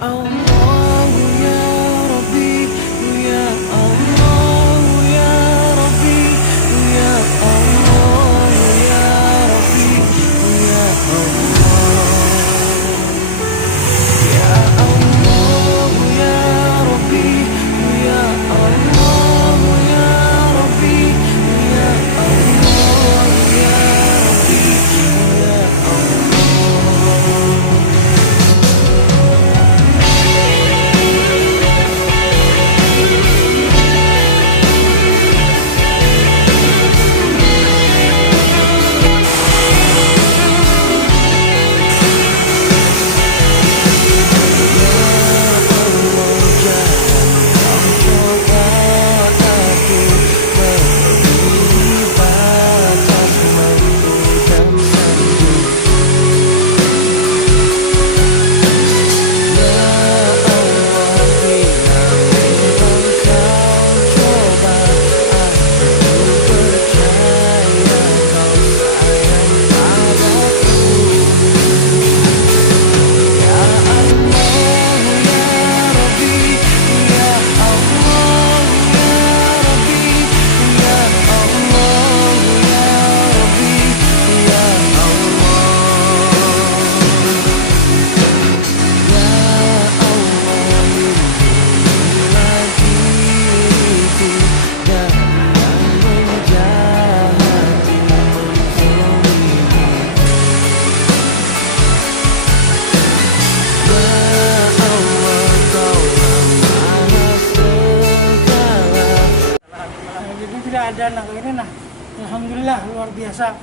Allah ya Rabbi, ya Allah ya Rabbi, ya Allah ya Rabbi, ya Allah ya Allah ya Rabbi, ya Allah ya Rabbi, ya Allah ya Rabbi, ya Jadi tidak ada ini alhamdulillah luar biasa.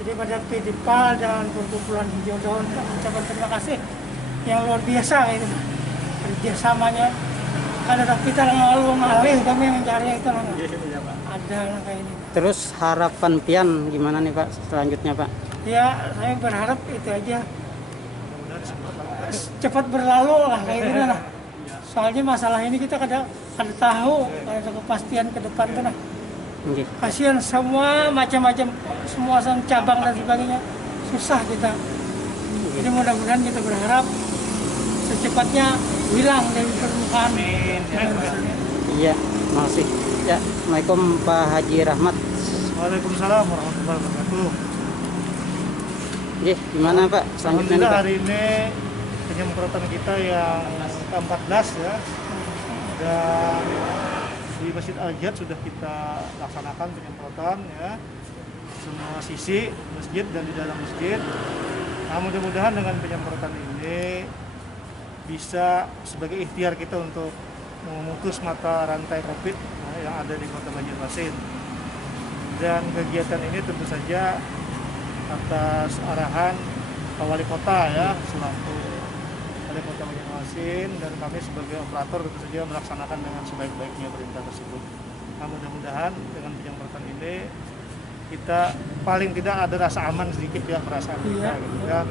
Jadi pada PDIPAL dan perkumpulan hijau daun ucapan terima kasih yang luar biasa ini kerjasamanya. Ada kita ngalih kami mencari itu ada kayak ini. Terus harapan Pian gimana nih Pak selanjutnya Pak? Ya saya berharap itu aja cepat berlalu lah kayak gini lah. Soalnya masalah ini kita kada tahu, ada kepastian ke depan kan. Kasihan semua macam-macam, semua cabang dan sebagainya, susah kita. Jadi mudah-mudahan kita berharap secepatnya hilang dari permukaan. Iya, makasih. Ya, Assalamualaikum Pak Haji Rahmat. Waalaikumsalam warahmatullahi wabarakatuh. Gimana Pak selanjutnya nih, Pak? Hari ini penyemprotan kita yang ke-14 ya, dan di Masjid Al-Jihad sudah kita laksanakan penyemprotan ya, semua sisi masjid dan di dalam masjid. Nah, mudah-mudahan dengan penyemprotan ini bisa sebagai ikhtiar kita untuk memutus mata rantai COVID yang ada di Kota Banjarmasin. Dan kegiatan ini tentu saja atas arahan Pak Wali Kota ya, selaku Wali Kota Banjarmasin, dan kami sebagai operator tentu saja melaksanakan dengan sebaik-baiknya perintah tersebut. Nah, mudah-mudahan dengan penyemprotan ini kita paling tidak ada rasa aman sedikit ya, perasaan kita gitu. Dan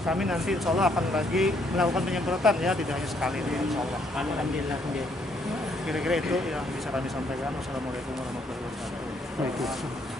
kami nanti insya Allah akan lagi melakukan penyemprotan ya, tidak hanya sekali ini insya Allah. Alhamdulillah. Kira-kira itu yang bisa kami sampaikan. Wassalamualaikum warahmatullahi wabarakatuh. Waalaikumsalam.